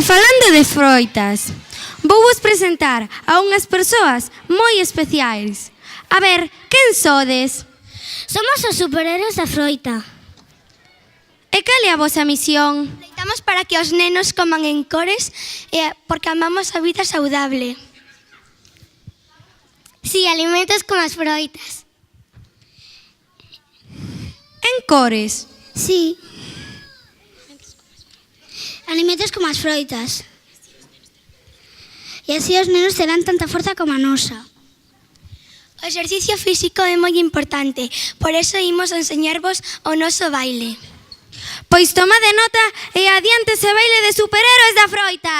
E falando de froitas, vou vos presentar a unhas persoas moi especiais. A ver, quen sodes? Somos os superhéroes da froita. E cal é a vosa misión? Loitamos para que os nenos coman en cores porque amamos a vida saudable. Si, alimentos como as froitas. En cores. Si. Alimentos como as froitas. E así os nenos terán tanta forza como a nosa. O exercicio físico é moi importante, por eso imos enseñarvos o noso baile. Pois tomade nota e adiante ese baile de superhéroes da froita.